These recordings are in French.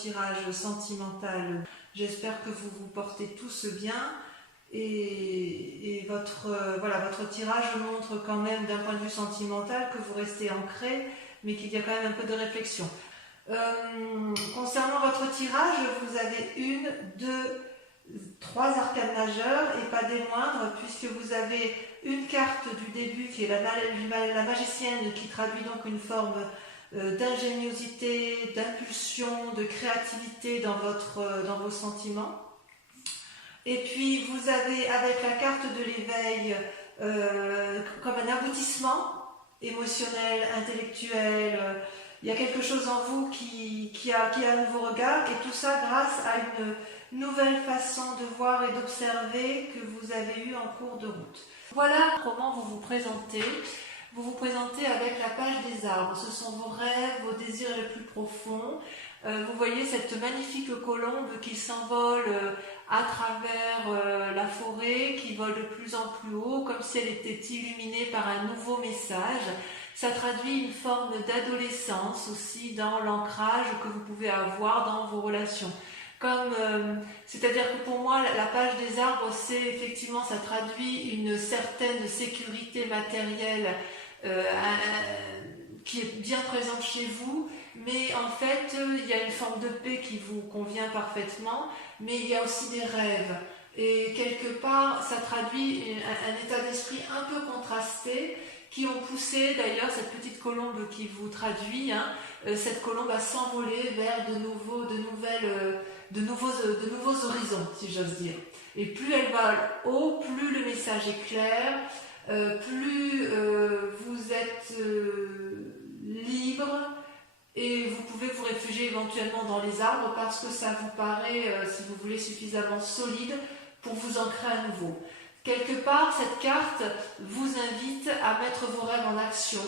tirage sentimental. J'espère que vous vous portez tous bien et votre tirage montre quand même d'un point de vue sentimental que vous restez ancré, mais qu'il y a quand même un peu de réflexion. Concernant votre tirage, vous avez 1, 2, 3 arcanes majeures et pas des moindres, puisque vous avez une carte du début qui est la magicienne, qui traduit donc une forme d'ingéniosité, d'impulsion, de créativité dans vos sentiments. Et puis vous avez avec la carte de l'éveil comme un aboutissement émotionnel, intellectuel. Il y a quelque chose en vous qui a un nouveau regard, et tout ça grâce à une nouvelle façon de voir et d'observer que vous avez eue en cours de route. Voilà comment vous vous présentez. Vous vous présentez avec la page des arbres. Ce sont vos rêves, vos désirs les plus profonds. Vous voyez cette magnifique colombe qui s'envole à travers la forêt, qui vole de plus en plus haut, comme si elle était illuminée par un nouveau message. Ça traduit une forme d'adolescence aussi dans l'ancrage que vous pouvez avoir dans vos relations. C'est-à-dire que pour moi, la page des arbres, c'est effectivement, ça traduit une certaine sécurité matérielle qui est bien présente chez vous, mais en fait, il y a une forme de paix qui vous convient parfaitement, mais il y a aussi des rêves. Et quelque part, ça traduit un état d'esprit un peu contrasté, qui ont poussé d'ailleurs cette petite colombe qui vous traduit, cette colombe à s'envoler vers de nouveaux horizons, si j'ose dire. Et plus elle va haut, plus le message est clair, plus vous êtes libre, et vous pouvez vous réfugier éventuellement dans les arbres parce que ça vous paraît, si vous voulez, suffisamment solide pour vous ancrer à nouveau. Quelque part, cette carte vous invite à mettre vos rêves en action,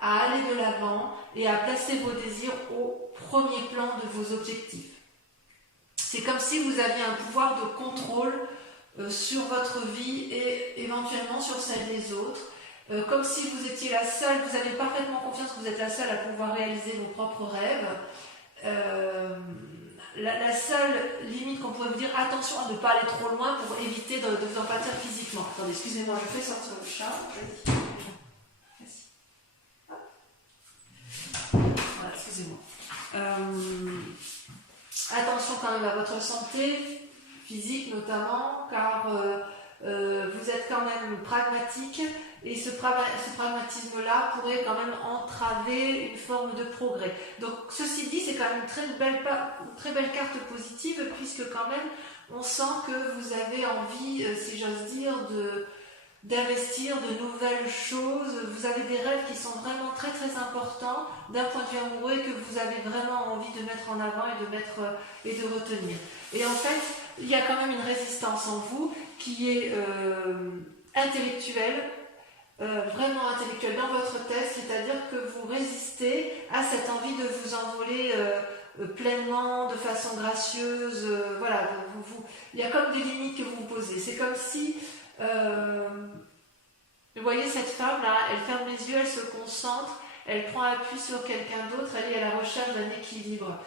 à aller de l'avant et à placer vos désirs au premier plan de vos objectifs. C'est comme si vous aviez un pouvoir de contrôle sur votre vie et éventuellement sur celle des autres. Comme si vous étiez la seule, vous avez parfaitement confiance que vous êtes la seule à pouvoir réaliser vos propres rêves. La seule limite qu'on pourrait vous dire, attention à ne pas aller trop loin pour éviter de vous en pâtir physiquement. Attendez, excusez-moi, je fais sortir le chat. Merci. Voilà, excusez-moi. Attention quand même à votre santé physique notamment, car vous êtes quand même pragmatique, et ce pragmatisme-là pourrait quand même entraver une forme de progrès. Donc ceci dit, c'est quand même une très belle carte positive, puisque quand même on sent que vous avez envie, si j'ose dire, d'investir de nouvelles choses. Vous avez des rêves qui sont vraiment très très importants d'un point de vue amoureux, et que vous avez vraiment envie de mettre en avant et de retenir. Et en fait, il y a quand même une résistance en vous qui est intellectuelle, vraiment intellectuelle dans votre tête, c'est-à-dire que vous résistez à cette envie de vous envoler pleinement, de façon gracieuse. Voilà, il y a comme des limites que vous vous posez. C'est comme si vous voyez cette femme-là, elle ferme les yeux, elle se concentre, elle prend appui sur quelqu'un d'autre, elle est à la recherche d'un équilibre.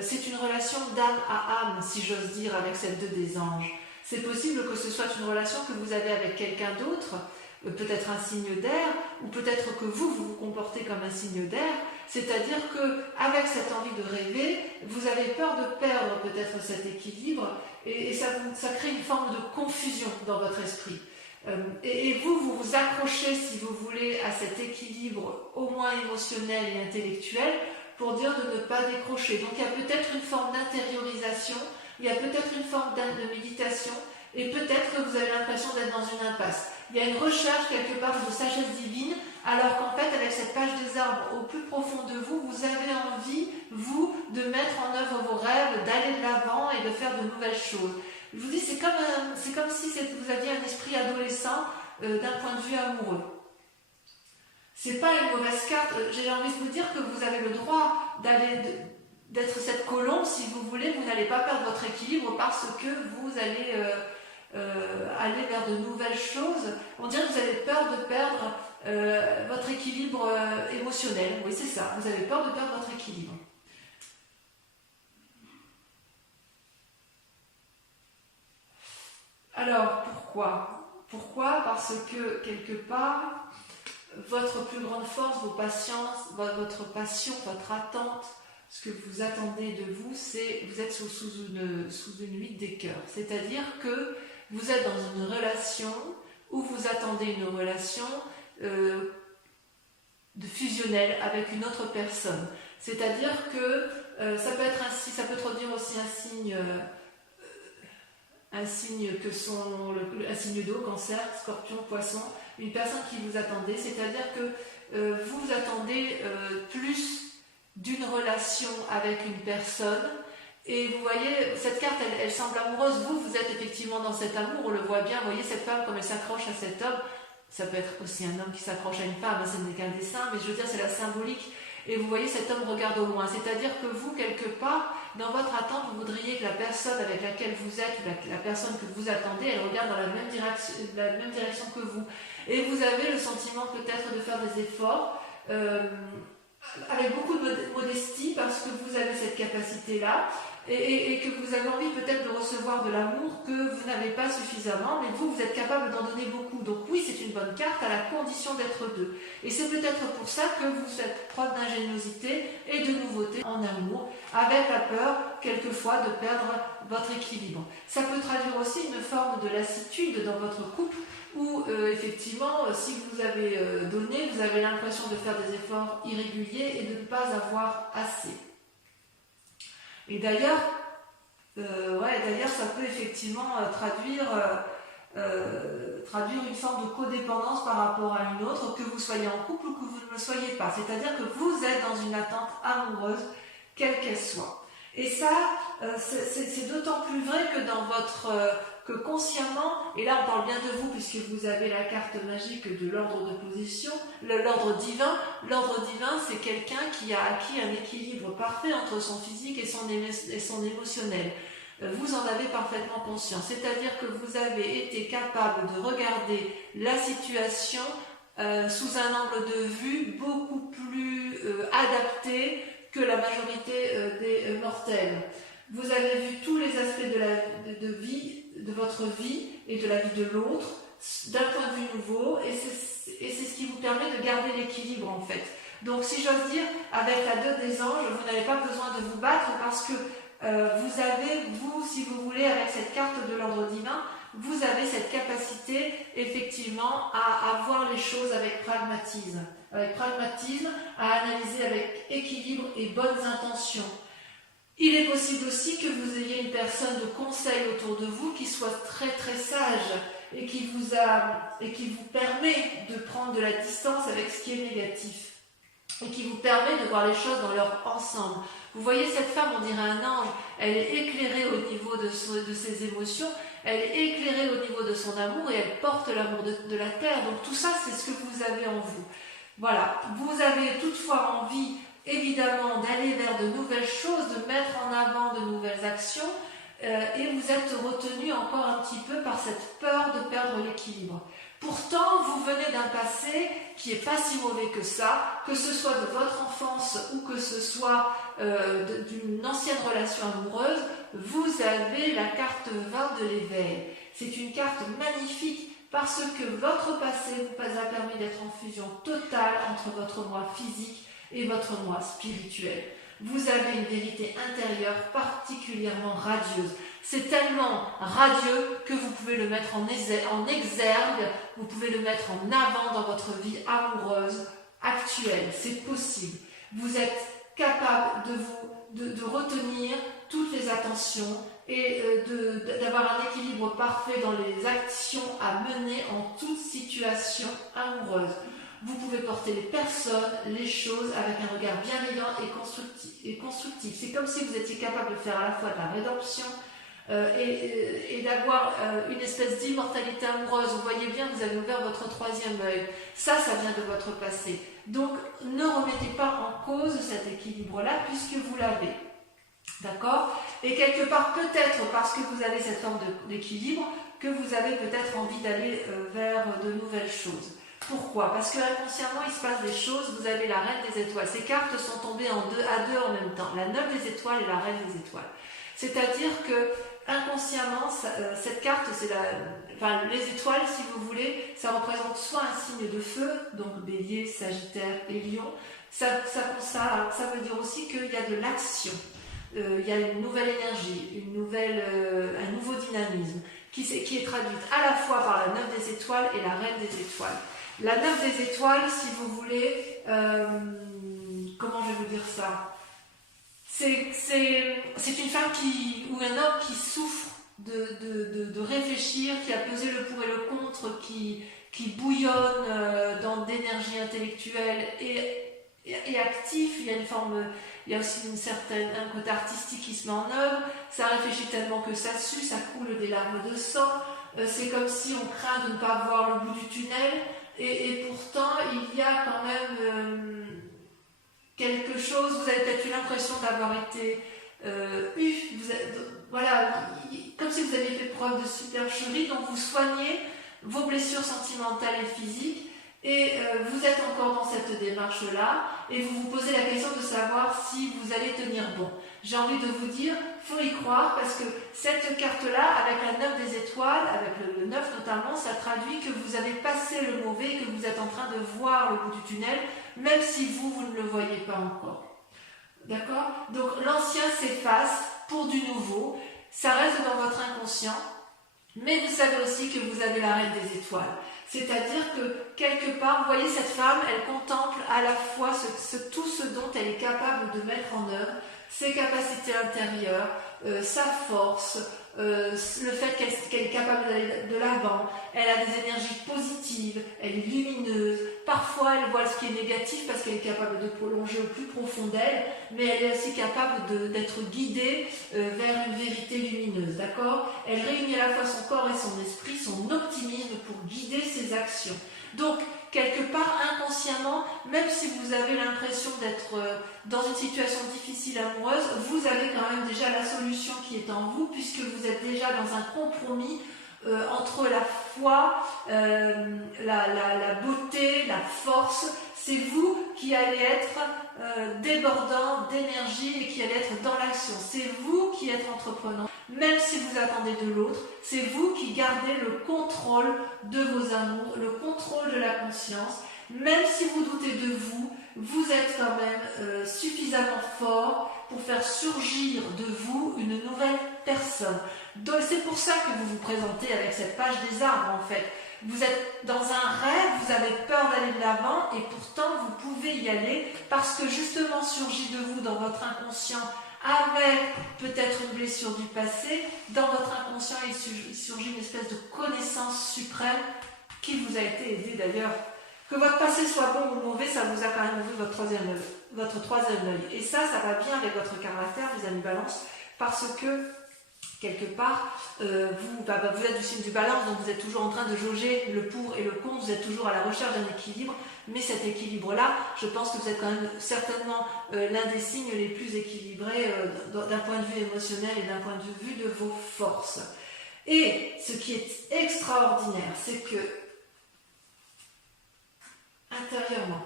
C'est une relation d'âme à âme, si j'ose dire, avec cette 2 des anges. C'est possible que ce soit une relation que vous avez avec quelqu'un d'autre, peut-être un signe d'air, ou peut-être que vous vous comportez comme un signe d'air, c'est-à-dire qu'avec cette envie de rêver, vous avez peur de perdre peut-être cet équilibre, et ça crée une forme de confusion dans votre esprit. Et vous vous accrochez, si vous voulez, à cet équilibre au moins émotionnel et intellectuel, pour dire de ne pas décrocher. Donc il y a peut-être une forme d'intériorisation, il y a peut-être une forme de méditation, et peut-être que vous avez l'impression d'être dans une impasse. Il y a une recherche quelque part de sagesse divine, alors qu'en fait, avec cette page des arbres au plus profond de vous, vous avez envie, vous, de mettre en œuvre vos rêves, d'aller de l'avant et de faire de nouvelles choses. Je vous dis, c'est comme si vous aviez un esprit adolescent d'un point de vue amoureux. C'est pas une mauvaise carte. J'ai envie de vous dire que vous avez le droit d'être cette colombe, si vous voulez. Vous n'allez pas perdre votre équilibre parce que vous allez aller vers de nouvelles choses. On dirait que vous avez peur de perdre votre équilibre émotionnel. Oui, c'est ça. Vous avez peur de perdre votre équilibre. Alors, pourquoi? Pourquoi? Parce que, quelque part, votre plus grande force, vos patiences, votre passion, votre attente, ce que vous attendez de vous, c'est vous êtes sous une huile des cœurs. C'est-à-dire que vous êtes dans une relation où vous attendez une relation de fusionnelle avec une autre personne. C'est-à-dire que ça peut être ainsi, ça peut traduire aussi un signe que sont un signe d'eau, cancer, scorpion, poisson, une personne qui vous attendait, c'est-à-dire que vous attendez plus d'une relation avec une personne, et vous voyez, cette carte, elle semble amoureuse, vous êtes effectivement dans cet amour, on le voit bien, vous voyez cette femme comme elle s'accroche à cet homme, ça peut être aussi un homme qui s'accroche à une femme, ce n'est qu'un dessin, mais je veux dire, c'est la symbolique. Et vous voyez, cet homme regarde au loin. C'est-à-dire que vous, quelque part, dans votre attente, vous voudriez que la personne avec laquelle vous êtes, ou la personne que vous attendez, elle regarde dans la même direction que vous. Et vous avez le sentiment peut-être de faire des efforts, avec beaucoup de modestie, parce que vous avez cette capacité-là, et que vous avez envie peut-être de recevoir de l'amour que vous n'avez pas suffisamment, mais vous êtes capable d'en donner beaucoup. Donc oui, c'est une bonne carte à la condition d'être deux. Et c'est peut-être pour ça que vous faites preuve d'ingéniosité et de nouveauté en amour, avec la peur, quelquefois, de perdre votre équilibre. Ça peut traduire aussi une forme de lassitude dans votre couple, où effectivement, si vous avez donné, vous avez l'impression de faire des efforts irréguliers et de ne pas avoir assez. Et d'ailleurs, ça peut effectivement traduire une forme de codépendance par rapport à une autre, que vous soyez en couple ou que vous ne le soyez pas. C'est-à-dire que vous êtes dans une attente amoureuse, quelle qu'elle soit. Et ça, c'est d'autant plus vrai que consciemment, et là on parle bien de vous puisque vous avez la carte magique de l'ordre de position, l'ordre divin. L'ordre divin, c'est quelqu'un qui a acquis un équilibre parfait entre son physique et son émotionnel. Vous en avez parfaitement conscience, c'est-à-dire que vous avez été capable de regarder la situation sous un angle de vue beaucoup plus adapté que la majorité des mortels. Vous avez vu tous les aspects de votre vie et de la vie de l'autre d'un point de vue nouveau, et c'est ce qui vous permet de garder l'équilibre en fait. Donc si j'ose dire, avec la dot des anges, vous n'avez pas besoin de vous battre parce que si vous voulez, avec cette carte de l'ordre divin, vous avez cette capacité effectivement à voir les choses avec pragmatisme, à analyser avec équilibre et bonnes intentions. Il est possible aussi que vous ayez une personne de conseil autour de vous qui soit très très sage et qui vous permet de prendre de la distance avec ce qui est négatif et qui vous permet de voir les choses dans leur ensemble. Vous voyez cette femme, on dirait un ange, elle est éclairée au niveau de ses émotions, elle est éclairée au niveau de son amour et elle porte l'amour de la terre. Donc tout ça, c'est ce que vous avez en vous. Voilà, vous avez toutefois envie, évidemment, d'aller vers de nouvelles choses, de mettre en avant de nouvelles actions, et vous êtes retenu encore un petit peu par cette peur de perdre l'équilibre. Pourtant, vous venez d'un passé qui n'est pas si mauvais que ça, que ce soit de votre enfance ou que ce soit d'une ancienne relation amoureuse, vous avez la carte 20 de l'éveil. C'est une carte magnifique parce que votre passé vous a permis d'être en fusion totale entre votre moi physique et votre moi spirituel. Vous avez une vérité intérieure particulièrement radieuse. C'est tellement radieux que vous pouvez le mettre en exergue, vous pouvez le mettre en avant dans votre vie amoureuse actuelle. C'est possible. Vous êtes capable de retenir toutes les attentions et d'avoir un équilibre parfait dans les actions à mener en toute situation amoureuse. Vous pouvez porter les personnes, les choses avec un regard bienveillant et constructif. C'est comme si vous étiez capable de faire à la fois de la rédemption et d'avoir une espèce d'immortalité amoureuse. Vous voyez bien, vous avez ouvert votre troisième œil. Ça vient de votre passé. Donc, ne remettez pas en cause cet équilibre-là puisque vous l'avez. D'accord? Et quelque part, peut-être parce que vous avez cette forme d'équilibre, que vous avez peut-être envie d'aller vers de nouvelles choses. Pourquoi? Parce que inconsciemment, il se passe des choses. Vous avez la reine des étoiles. Ces cartes sont tombées à deux en même temps. La 9 des étoiles et la reine des étoiles. C'est-à-dire que inconsciemment, cette carte, c'est les étoiles, si vous voulez, ça représente soit un signe de feu, donc Bélier, Sagittaire et Lion. Ça veut dire aussi qu'il y a de l'action, il y a une nouvelle énergie, un nouveau dynamisme qui est traduite à la fois par la 9 des étoiles et la reine des étoiles. La 9 des étoiles, si vous voulez, comment je vais vous dire ça? C'est une femme ou un homme qui souffre de réfléchir, qui a pesé le pour et le contre, qui bouillonne d'énergie intellectuelle et actif. Il y a aussi un côté artistique qui se met en œuvre. Ça réfléchit tellement que ça sue, ça coule des larmes de sang. C'est comme si on craint de ne pas voir le bout du tunnel. Et pourtant, il y a quand même quelque chose. Vous avez peut-être eu l'impression d'avoir été comme si vous aviez fait preuve de supercherie, donc vous soignez vos blessures sentimentales et physiques, et vous êtes encore dans cette démarche-là, et vous vous posez la question de savoir si vous allez tenir bon. J'ai envie de vous dire, il faut y croire, parce que cette carte-là, avec la 9 des étoiles, avec le 9 notamment, ça traduit que vous avez passé le mauvais, et que vous êtes en train de voir le bout du tunnel, même si vous ne le voyez pas encore. D'accord? Donc l'ancien s'efface pour du nouveau, ça reste dans votre inconscient, mais vous savez aussi que vous avez la reine des étoiles. C'est-à-dire que quelque part, vous voyez cette femme, elle contemple à la fois tout ce dont elle est capable de mettre en œuvre, ses capacités intérieures, sa force, le fait qu'elle est capable d'aller de l'avant, elle a des énergies positives, elle est lumineuse, parfois elle voit ce qui est négatif parce qu'elle est capable de prolonger au plus profond d'elle, mais elle est aussi capable d'être guidée vers une vérité lumineuse, d'accord? Elle réunit à la fois son corps et son esprit, son optimisme pour guider ses actions. Donc, quelque part, inconsciemment, même si vous avez l'impression d'être dans une situation difficile amoureuse, vous avez quand même déjà la solution qui est en vous, puisque vous êtes déjà dans un compromis entre la foi, la beauté, la force. C'est vous qui allez être débordant d'énergie et qui allez être dans l'action. C'est vous qui êtes entreprenant. Même si vous attendez de l'autre, c'est vous qui gardez le contrôle de vos amours, le contrôle de la conscience. Même si vous doutez de vous, vous êtes quand même suffisamment fort pour faire surgir de vous une nouvelle personne. Donc c'est pour ça que vous vous présentez avec cette page des arbres en fait. Vous êtes dans un rêve, vous avez peur d'aller de l'avant et pourtant vous pouvez y aller parce que justement surgit de vous dans votre inconscient avec peut-être une blessure du passé, dans votre inconscient il surgit une espèce de connaissance suprême qui vous a été aidée d'ailleurs. Que votre passé soit bon ou mauvais, ça vous a quand même ouvert votre troisième œil. Et ça va bien avec votre caractère, les amis Balance, parce que quelque part, vous êtes du signe du Balance, donc vous êtes toujours en train de jauger le pour et le contre, vous êtes toujours à la recherche d'un équilibre, mais cet équilibre-là, je pense que vous êtes quand même certainement l'un des signes les plus équilibrés d'un point de vue émotionnel et d'un point de vue de vos forces. Et ce qui est extraordinaire, c'est que intérieurement,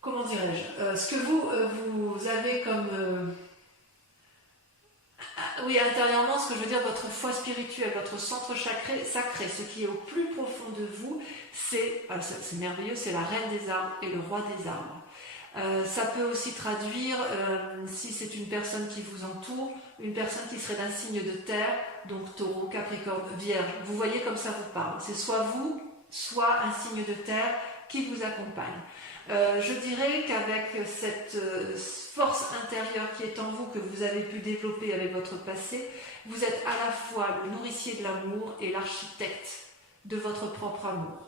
comment dirais-je, ce que vous avez comme... oui, intérieurement, ce que je veux dire, votre foi spirituelle, votre centre sacré, ce qui est au plus profond de vous, c'est merveilleux, c'est la reine des arbres et le roi des arbres. Ça peut aussi traduire, si c'est une personne qui vous entoure, une personne qui serait d'un signe de terre, donc taureau, capricorne, vierge. Vous voyez comme ça vous parle. C'est soit vous, soit un signe de terre qui vous accompagne. Je dirais qu'avec cette force intérieure qui est en vous, que vous avez pu développer avec votre passé, vous êtes à la fois le nourricier de l'amour et l'architecte de votre propre amour.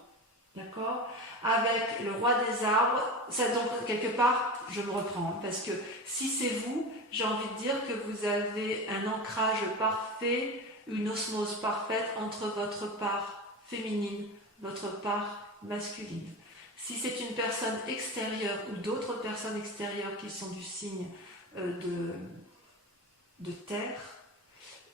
D'accord? Avec le roi des arbres, ça donc quelque part, je me reprends, parce que si c'est vous, j'ai envie de dire que vous avez un ancrage parfait, une osmose parfaite entre votre part féminine, votre part masculine. Si c'est une personne extérieure ou d'autres personnes extérieures qui sont du signe de terre,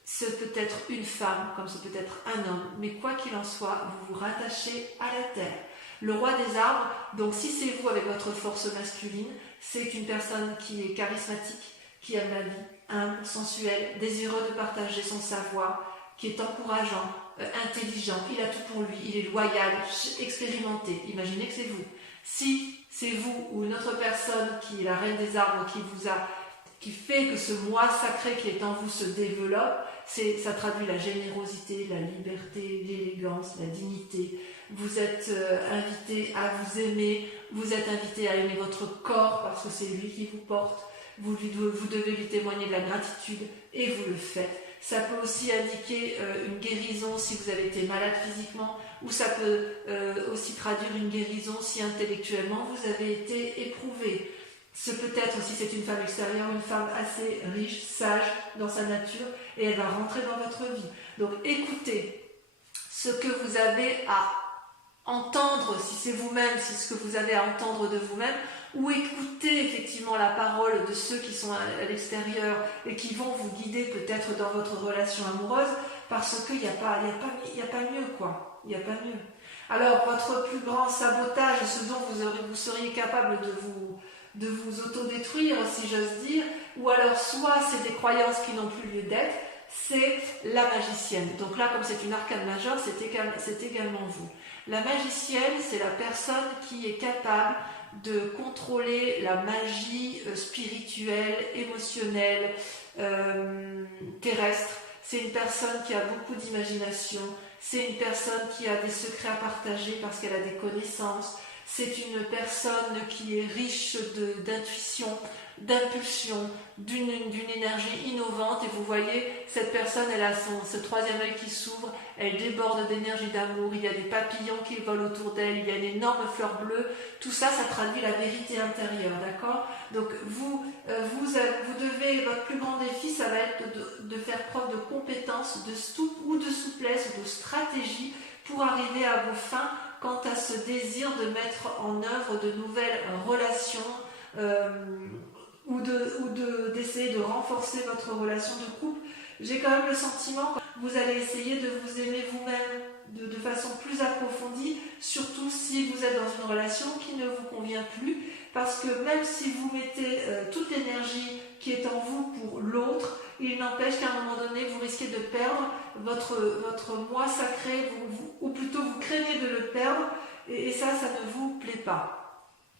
c'est peut-être une femme, comme c'est peut-être un homme, mais quoi qu'il en soit, vous vous rattachez à la terre. Le roi des arbres, donc si c'est vous avec votre force masculine, c'est une personne qui est charismatique, qui aime la vie, humble, sensuel, désireux de partager son savoir, qui est encourageant, intelligent, il a tout pour lui, il est loyal, expérimenté. Imaginez que c'est vous. Si c'est vous ou une autre personne qui est la reine des arbres, qui fait que ce moi sacré qui est en vous se développe, ça traduit la générosité, la liberté, l'élégance, la dignité. Vous êtes invité à vous aimer, vous êtes invité à aimer votre corps parce que c'est lui qui vous porte. Vous devez lui témoigner de la gratitude et vous le faites. Ça peut aussi indiquer une guérison si vous avez été malade physiquement, ou ça peut aussi traduire une guérison si intellectuellement vous avez été éprouvé. Ce peut être aussi, c'est une femme extérieure, une femme assez riche, sage dans sa nature, et elle va rentrer dans votre vie. Donc écoutez ce que vous avez à entendre, si c'est vous-même, si ce que vous avez à entendre de vous-même, ou écoutez effectivement la parole de ceux qui sont à l'extérieur et qui vont vous guider peut-être dans votre relation amoureuse, parce qu'il n'y a pas mieux, quoi. Il n'y a pas mieux. Alors, votre plus grand sabotage, ce dont vous seriez capable de vous autodétruire, si j'ose dire, ou alors soit c'est des croyances qui n'ont plus lieu d'être, c'est la magicienne. Donc là, comme c'est une arcane majeure, c'est également vous. La magicienne, c'est la personne qui est capable de contrôler la magie spirituelle, émotionnelle, terrestre. C'est une personne qui a beaucoup d'imagination, c'est une personne qui a des secrets à partager parce qu'elle a des connaissances, c'est une personne qui est riche d'intuition, d'impulsion, d'une énergie innovante. Et vous voyez, cette personne, elle a ce troisième œil qui s'ouvre, elle déborde d'énergie d'amour, il y a des papillons qui volent autour d'elle, il y a une énorme fleur bleue. Tout ça, ça traduit la vérité intérieure, d'accord? Donc vous devez, votre plus grand défi, ça va être de faire preuve de compétence, de souplesse, ou de stratégie pour arriver à vos fins quant à ce désir de mettre en œuvre de nouvelles relations, ou d'essayer de renforcer votre relation de couple. J'ai quand même le sentiment que vous allez essayer de vous aimer vous-même de façon plus approfondie, surtout si vous êtes dans une relation qui ne vous convient plus, parce que même si vous mettez toute l'énergie qui est en vous pour l'autre, il n'empêche qu'à un moment donné, vous risquez de perdre votre moi sacré, ou plutôt vous craignez de le perdre, et ça ne vous plaît pas.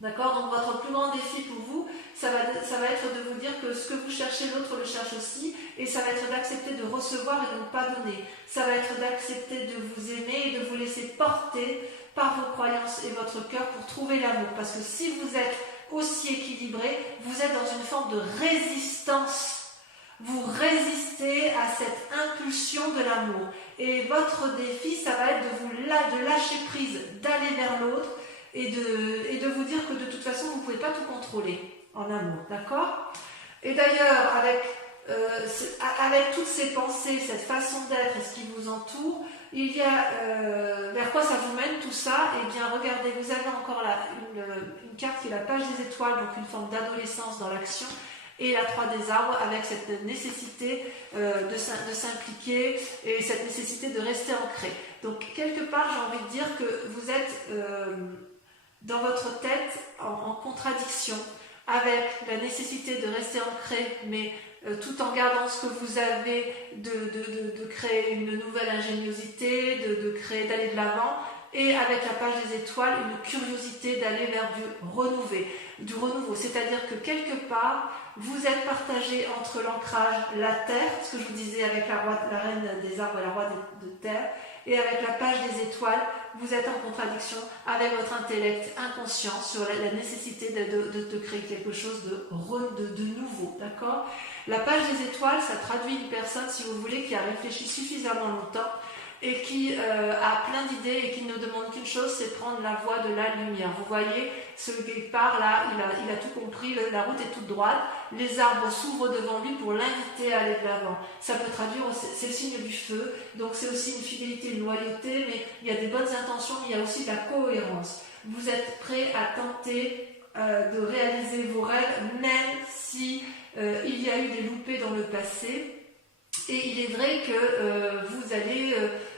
D'accord? Donc votre plus grand défi pour vous, ça va être de vous dire que ce que vous cherchez, l'autre le cherche aussi, et ça va être d'accepter de recevoir et de ne pas donner. Ça va être d'accepter de vous aimer et de vous laisser porter par vos croyances et votre cœur pour trouver l'amour. Parce que si vous êtes aussi équilibré, vous êtes dans une forme de résistance. Vous résistez à cette impulsion de l'amour. Et votre défi, ça va être de lâcher prise, d'aller vers l'autre, et de vous dire que de toute façon, vous ne pouvez pas tout contrôler en amour, d'accord? Et d'ailleurs, avec toutes ces pensées, cette façon d'être et ce qui vous entoure, il y a vers quoi ça vous mène tout ça? Eh bien, regardez, vous avez encore là une carte qui est la page des étoiles, donc une forme d'adolescence dans l'action, et la 3 des arbres avec cette nécessité de s'impliquer et cette nécessité de rester ancré. Donc, quelque part, j'ai envie de dire que vous êtes dans votre tête en contradiction avec la nécessité de rester ancré, mais tout en gardant ce que vous avez, de créer une nouvelle ingéniosité, d'aller de l'avant, et avec la page des étoiles, une curiosité d'aller vers du renouveau. C'est-à-dire que quelque part, vous êtes partagé entre l'ancrage, la terre, ce que je vous disais avec la reine des arbres et la roi de terre, et avec la page des étoiles, vous êtes en contradiction avec votre intellect inconscient sur la nécessité de créer quelque chose de nouveau, d'accord? La page des étoiles, ça traduit une personne, si vous voulez, qui a réfléchi suffisamment longtemps et qui a plein d'idées et qui ne demande qu'une chose, c'est prendre la voie de la lumière. Vous voyez, ce guépard là, il a tout compris, la route est toute droite, les arbres s'ouvrent devant lui pour l'inviter à aller de l'avant. Ça peut traduire, c'est le signe du feu, donc c'est aussi une fidélité, une loyauté, mais il y a des bonnes intentions, mais il y a aussi de la cohérence. Vous êtes prêt à tenter de réaliser vos rêves, même si il y a eu des loupés dans le passé. Et il est vrai que vous allez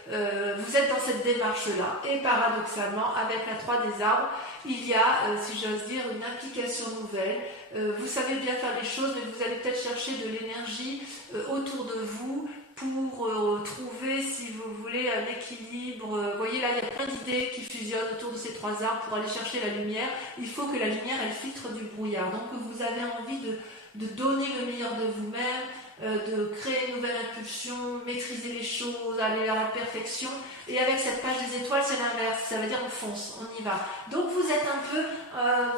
vous êtes dans cette démarche-là. Et paradoxalement, avec la 3 des arbres, il y a, si j'ose dire, une implication nouvelle. Vous savez bien faire les choses, mais vous allez peut-être chercher de l'énergie autour de vous pour trouver, si vous voulez, un équilibre. Vous voyez, là, il y a plein d'idées qui fusionnent autour de ces 3 arbres pour aller chercher la lumière. Il faut que la lumière, elle filtre du brouillard. Donc, vous avez envie de donner le meilleur de vous-même, de créer une nouvelle impulsion, maîtriser les choses, aller vers la perfection. Et avec cette page des étoiles, c'est l'inverse. Ça veut dire on fonce, on y va. Donc vous êtes un peu,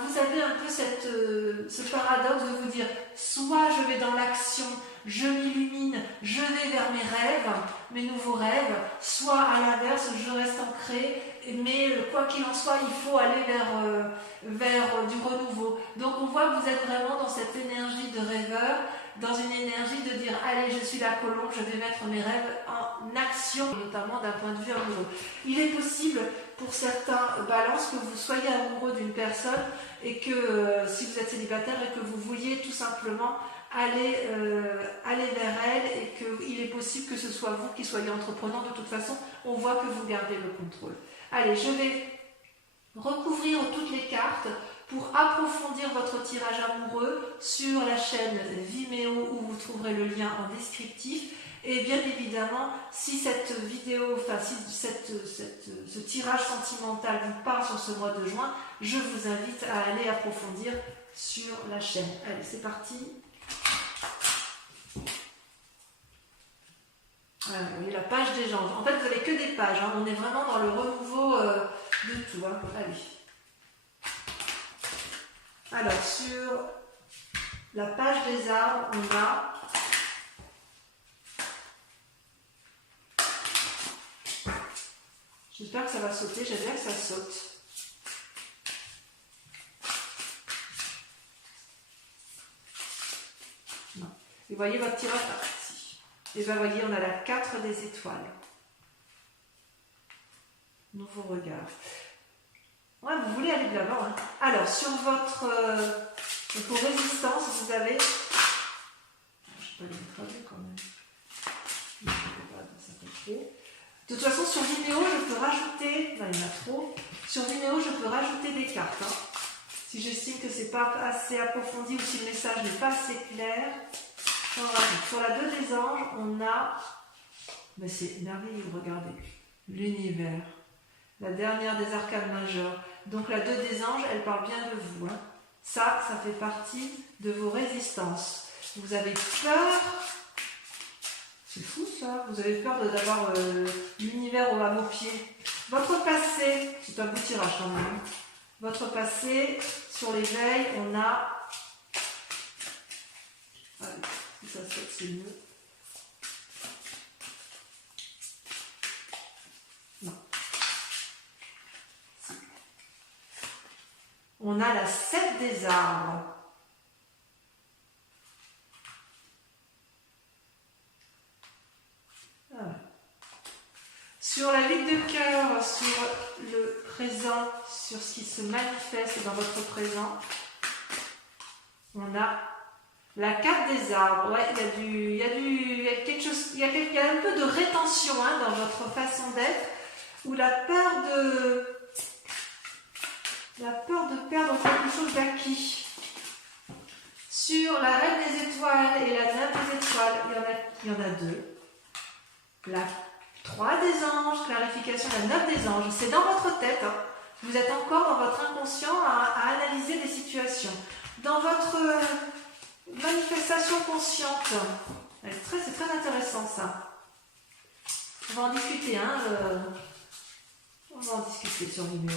vous avez un peu ce paradoxe de vous dire, soit je vais dans l'action, je m'illumine, je vais vers mes rêves, mes nouveaux rêves, soit à l'inverse, je reste ancré, mais quoi qu'il en soit, il faut aller vers du renouveau. Donc on voit que vous êtes vraiment dans cette énergie de rêveur, dans une énergie de dire allez, je suis la colombe, je vais mettre mes rêves en action, notamment d'un point de vue amoureux. Il est possible pour certains balances que vous soyez amoureux d'une personne et que si vous êtes célibataire et que vous vouliez tout simplement aller vers elle et qu'il est possible que ce soit vous qui soyez entreprenant. De toute façon, on voit que vous gardez le contrôle. Allez, je vais recouvrir toutes les cartes pour approfondir votre tirage amoureux sur la chaîne Vimeo où vous trouverez le lien en descriptif. Et bien évidemment, si cette vidéo, enfin si ce tirage sentimental vous parle sur ce mois de juin, je vous invite à aller approfondir sur la chaîne. Allez, c'est parti. Voilà, vous voyez la page des gens. En fait, vous n'avez que des pages. Hein. On est vraiment dans le renouveau de tout. Hein. Allez. Alors, sur la page des arbres, on a j'espère que ça va sauter. J'aime bien que ça saute. Non. Et voyez votre tirage ici. Et bien, voyez, on a la 4 des étoiles. Nouveau regard. Ouais, vous voulez aller de l'avant. Hein. Alors, sur votre vos résistances, vous avez... Je ne vais pas les mettre à vue quand même. Je ne sais pas, ça fait trop. De toute façon, sur Vimeo, je peux rajouter... Non, il y en a trop. Sur Vimeo, je peux rajouter des cartes. Hein. Si j'estime que ce n'est pas assez approfondi ou si le message n'est pas assez clair, j'en rajoute. Sur la 2 des anges, on a... Mais c'est merveilleux, regardez. L'univers. La dernière des arcanes majeures. Donc la 2 des anges, elle parle bien de vous. Hein. Ça fait partie de vos résistances. Vous avez peur. C'est fou ça. Vous avez peur d'avoir l'univers à vos pieds. Votre passé, c'est un beau tirage quand même. Votre passé, sur l'éveil, on a... Allez, si ça saute, c'est mieux. On a la 7 des arbres. Ah. Sur la 8 de cœur, sur le présent, sur ce qui se manifeste dans votre présent, on a la 4 des arbres. Ouais, il y a quelque chose, il y a un peu de rétention hein, dans votre façon d'être, ou la peur de perdre quelque chose d'acquis. Sur la reine des étoiles et la 9 des étoiles, il y en a 2. La 3 des anges, clarification, la 9 des anges, c'est dans votre tête. Hein. Vous êtes encore dans votre inconscient à analyser des situations. Dans votre manifestation consciente, c'est très intéressant ça. On va en discuter, hein, on va en discuter sur Vimeo.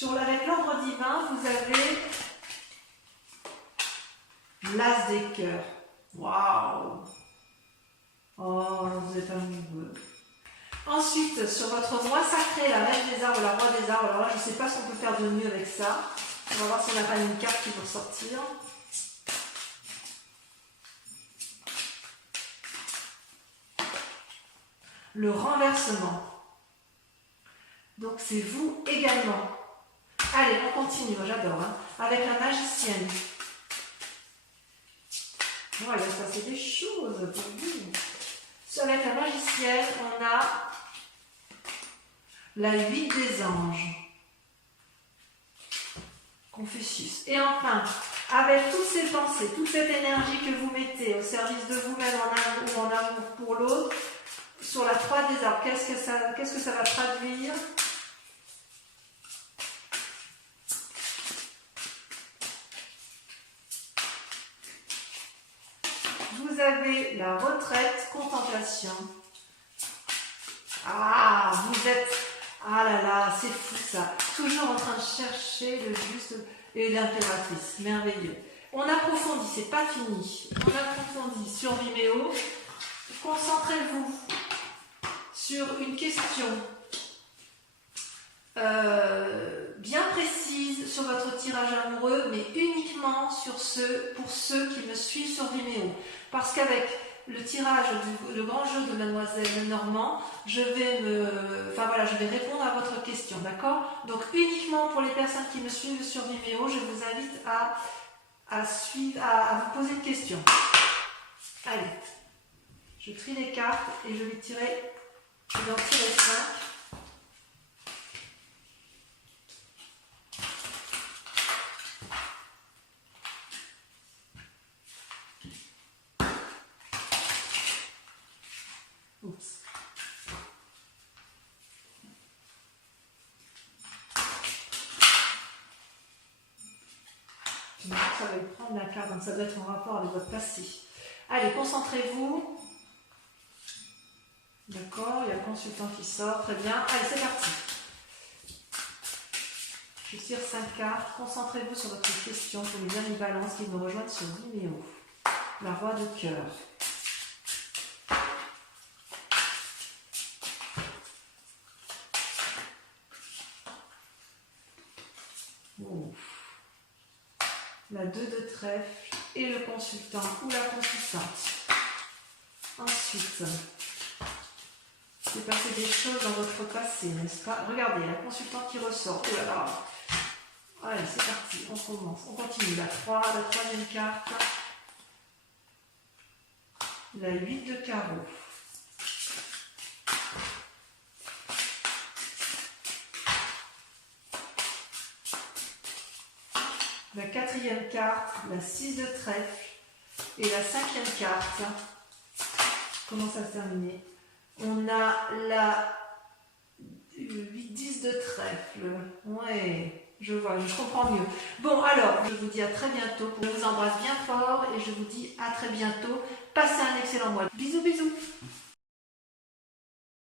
Avec l'ordre divin, vous avez l'as des cœurs. Waouh! Oh, vous êtes amoureux. Ensuite, sur votre roi sacré, la reine des arbres, la roi des arbres, alors là, je ne sais pas ce qu'on peut faire de mieux avec ça. On va voir si on n'a pas une carte qui va sortir. Le renversement. Donc, c'est vous également. Allez, on continue, j'adore, hein, avec la magicienne. Oh, il va se passer des choses pour vous. Avec la magicienne, on a la 8 des anges, Confucius. Et enfin, avec toutes ces pensées, toute cette énergie que vous mettez au service de vous-même en amour pour l'autre, sur la 3 des arbres, qu'est-ce que ça va traduire? Vous avez la retraite, contemplation. Ah, vous êtes... Ah là là, c'est fou ça. Toujours en train de chercher le juste et l'impératrice. Merveilleux. On approfondit, c'est pas fini. On approfondit sur Vimeo. Concentrez-vous sur une question bien précise sur votre tirage amoureux, mais uniquement pour ceux qui me suivent sur Vimeo. Parce qu'avec le tirage le grand jeu de Mademoiselle Normand, je vais répondre à votre question, d'accord? Donc uniquement pour les personnes qui me suivent sur Vimeo, je vous invite à vous poser une question. Allez, je trie les cartes et je vais en tirer 5. Oups. Ça va prendre la carte, donc ça doit être en rapport avec votre passé. Allez, concentrez-vous. D'accord, il y a le consultant qui sort, très bien. Allez, c'est parti. Je tire 5 cartes. Concentrez-vous sur votre question pour les amis Balance qui me rejoignent sur Vimeo. La roi de cœur. La 2 de trèfle et le consultant ou la consultante. Ensuite, il s'est passé des choses dans votre passé, n'est-ce pas? Regardez, la consultante qui ressort. Oh là là. Allez, c'est parti, on commence. On continue. La 3, la troisième carte. La 8 de carreau. La 4e carte, la 6 de trèfle et la 5e carte. Comment ça se terminer? On a la 8-10 de trèfle. Ouais, je vois, je comprends mieux. Bon, alors, je vous dis à très bientôt. Je vous embrasse bien fort et je vous dis à très bientôt. Passez un excellent mois. Bisous, bisous.